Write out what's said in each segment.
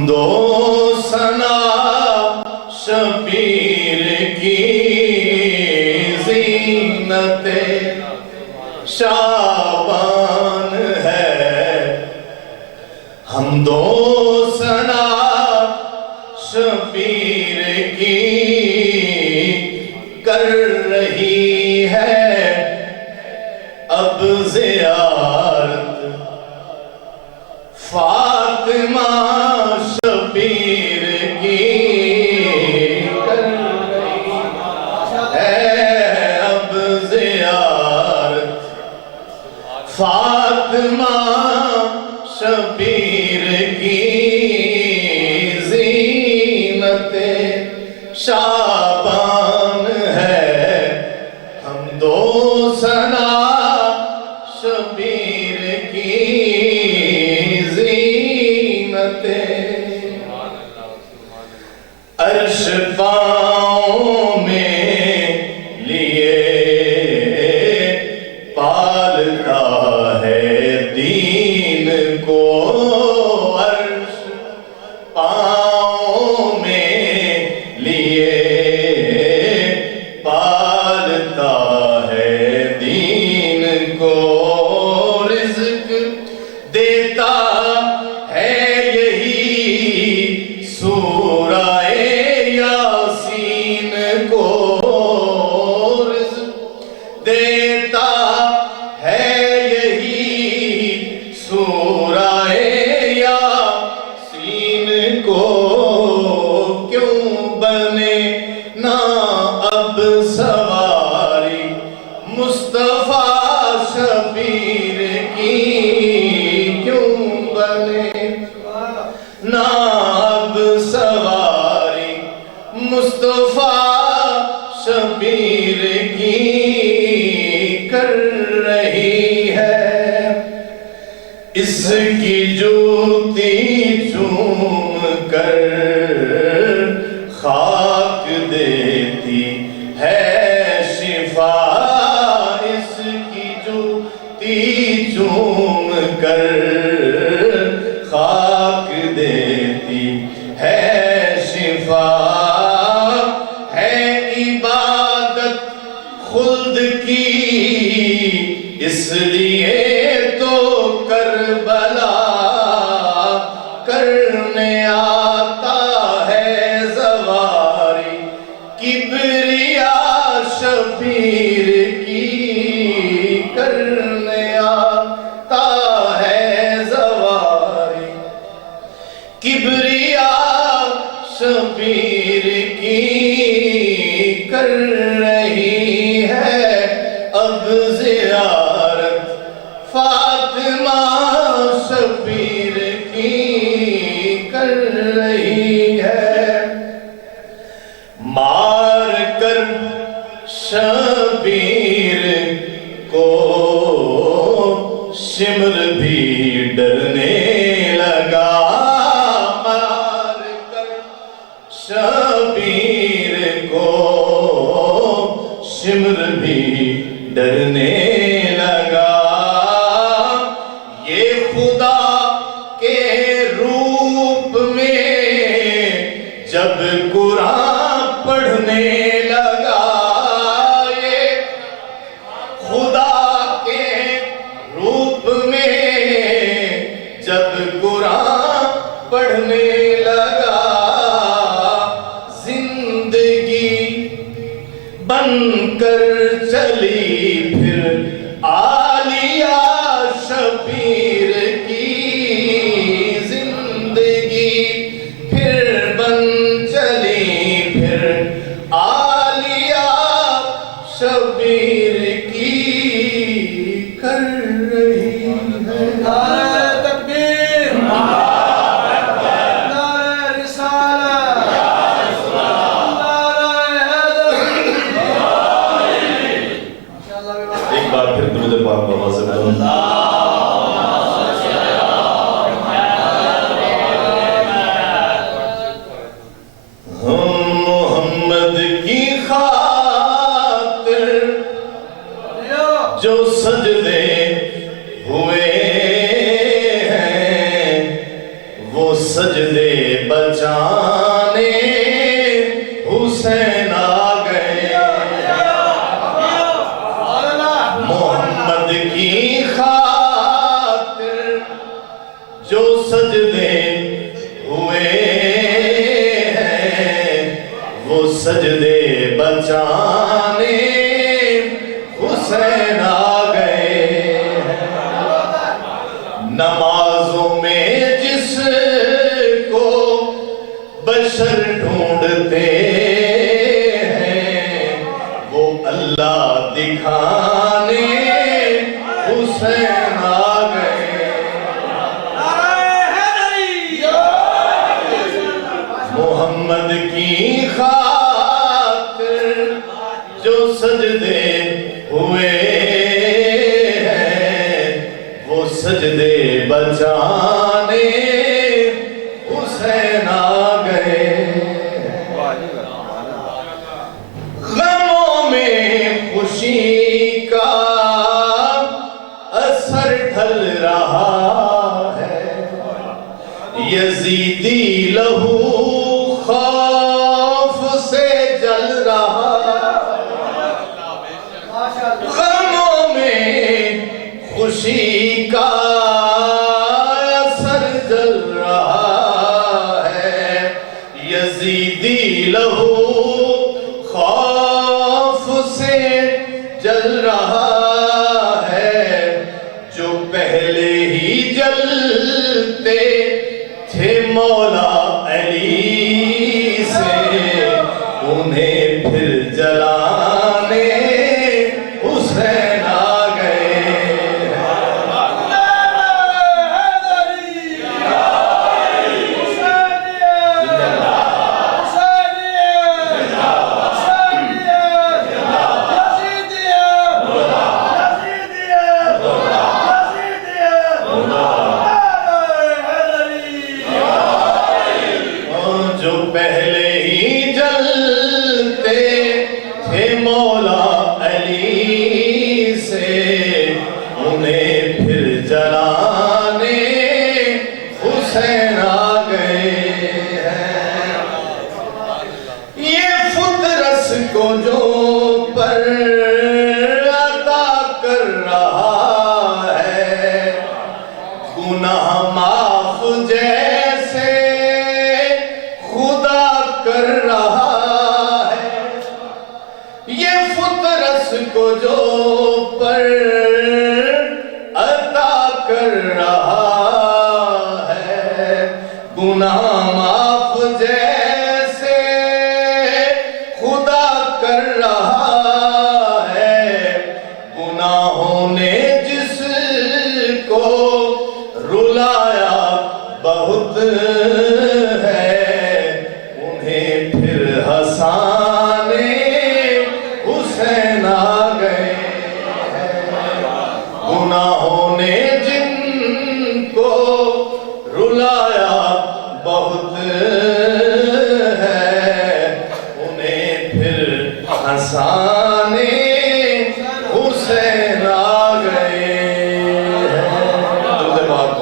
हमदो सना शबीर की ज़ीनते शाबान है। हमदो सना शबीर की कर रही है अब ज़ियारत फातिमा शबीर की कर रही है अब ज़ियारत फातिमा शबीर की ज़ीनते शाबान है। हम दो सना शबीर की ज़ीनते अर्श पाँव में लिए पालता है दीन को। अर्श पाँव में लिए पालता है दीन को। रिज़्क़ देता है यही सूराए यासीन को। रिज़्क़ देता है यही सूराए यासीन को। क्यों बने ना अब सवारी मुस्तफा शबीर की। क्यों बने ना अब सवारी मुस्तफा शबीर की कर रही है। इसकी जूती चूम कर खाक देती है शिफा। इसकी जूती चूम कर खाक देती है शिफा। है इबादत खुल्द की इसलिए तो करबला करने आता है ज़वारी। किबरिया शबीर की करने आता है ज़वारी। किबरिया शबीर की कर रही है अब ज़ियारत फातिमा शबीर की कर रही है। मार कर शबीर को शिमर भी डरने लगा। मार कर शबीर को शिमर भी डरने लगा। ये खुदा के रूप में जब कुरान पढ़ने लगा। ये खुदा के रूप में जब कुरान पढ़ने लगा। जिंदगी बनकर चली फिर आलिया शबीर की। जिंदगी फिर बन चली फिर आलिया शबीर की कर रही है। नारे तकबीर, नारे रिसालत, नारे हैदर। एक बार फिर दुरूद पाक दिखाने हुसैन आ गए। मोहम्मद की खातिर जो सजदे हुए हैं, वो सजदे बचाने हुसैन आ गए। गमों में खुशी का असर ढल रहा है, यजीदी लहू खौफ से जल रहा। गमों में खुशी का असर जल रहा है, यजीदी लहू खौफ से जल रहा है। जो पहले ही जलते थे मौला अली से, उन्हें फिर जलाने हुसैन आ गए। जो पहले ही जलते थे मौला अली से, उन्हें फिर जलाने हुसैन आ गए हैं। ये फुतरस को जो पर अता कर रहा है, गुनाह माफ जैसे खुदा कर रहा है। ये फुतरस को जो पर अता कर रहा है, गुनाह माफ जैसे खुदा कर रहा है। गुनाहों ने जिसको रुलाया बहुत है, उन्हें फिर हंसाने हुसैन आ गए हैं। गुनाहों ने जिनको रुलाया बहुत है, उन्हें फिर हंसाने हुसैन आ गए हैं। दुर्द बात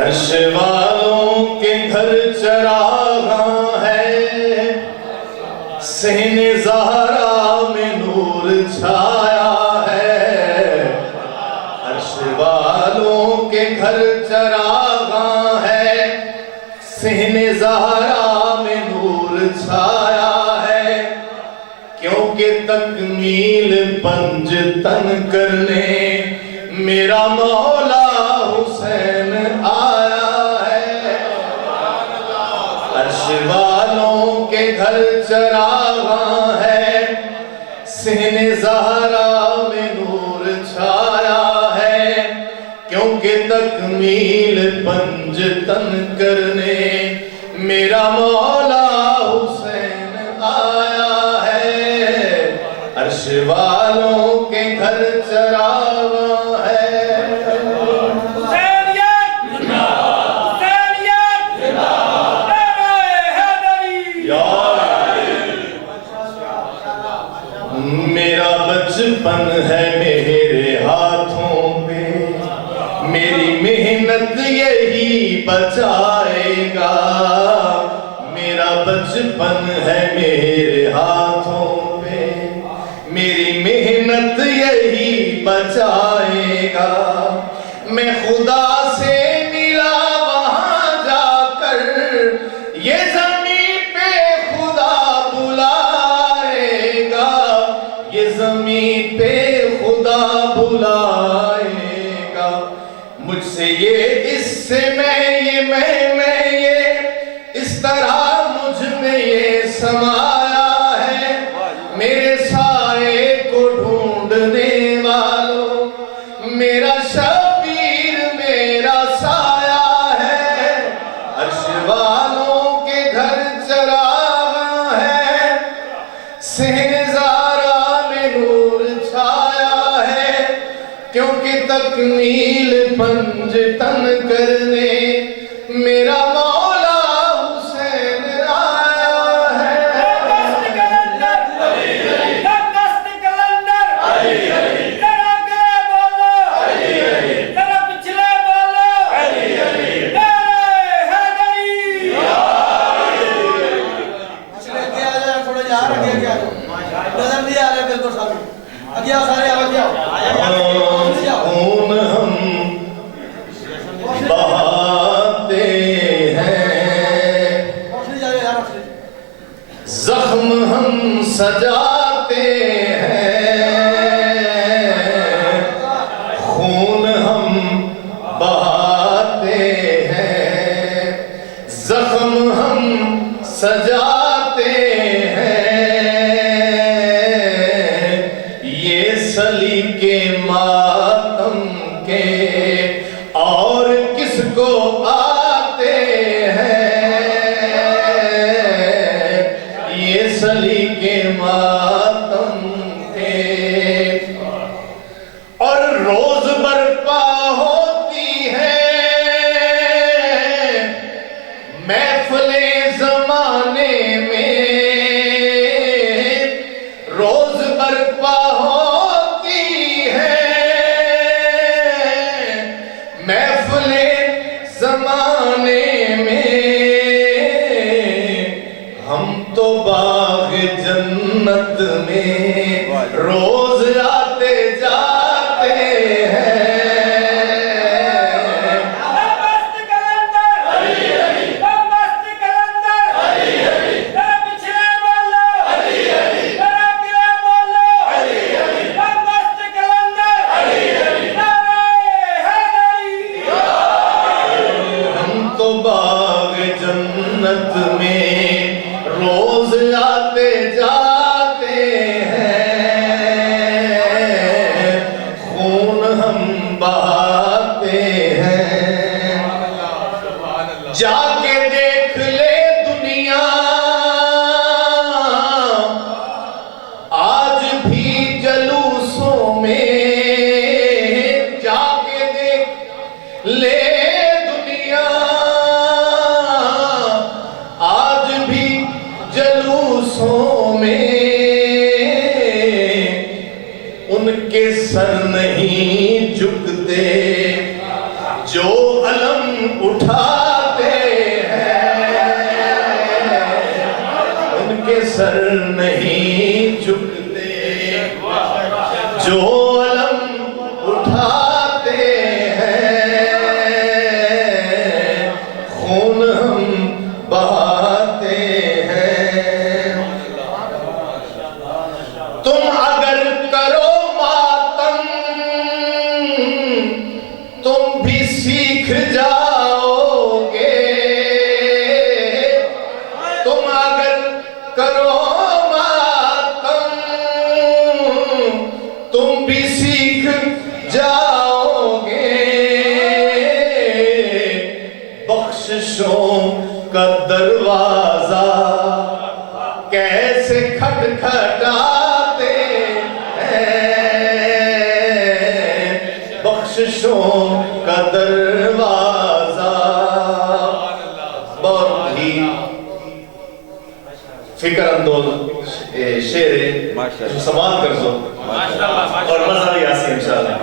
अर्श वालों के घर चरागा है, सहने ज़हरा में नूर छाया है। अर्श वालों के घर चरागा है, सहने ज़हरा में नूर छाया है। क्योंकि तकमील पंज तन करने मेरा मौला हुसैन आया है। अर्श वालों के घर चरागा है, सहने ज़हरा में नूर छाया है। क्योंकि तकमील पंज तन करने मेरा मौला हुसैन आया है। अर्श वालों के घर चरागा है। मेरा बचपन है मेरे हाथों पे, मेरी मेहनत यही बचाएगा। मेरा बचपन है मेरे हाथों पे, मेरी मेहनत यही बचाएगा। मैं खुदा से मिला वहां जाकर, ये ज़मीन पे खुदा बुलाएगा। ये ज़मीन पे खुदा बुलाएगा। मुझसे ये इससे मैं ये सजाते हैं, खून हम बहाते हैं, जख्म हम सजाते हैं, ये सलीके मातम के और किसको आते हैं, ये सलीके मातम के। और रोज बरपा होती है महफिले जमाने में, रोज बरपा होती है महफिले जमाने में, हम तो बाग जन्नत में रोज आते जाते हैं। मस्त कलंदर मस्त कलंदर जरा पिछले बोलो जरा आगे बोलो मस्त कलंदर नारे हैदरी। हम तो बाग जन्नत में रोज आते जाते हैं, खून हम बहाते हैं। जाके देख ले दुनिया आज भी जलूसों में, जाके देख ले दुनिया आज भी जलूसों में, उनके सर नहीं झुकते जो अलम उठाते हैं, उनके सर नहीं झुकते जो अलम उठाते हैं, खून हम बहाते हैं। तुम अगर करो मातम तुम भी सीख जाओगे, तुम अगर करो मातम तुम भी सीख जाओगे, बख्शिशों का दरवाजा कैसे खटखटाते हैं, बख्शिशों का दरवाजा। बहुत ही फिक्र अंदोज शेर है, समाप्त कर दो और मजा भी आसी इंशाल्लाह।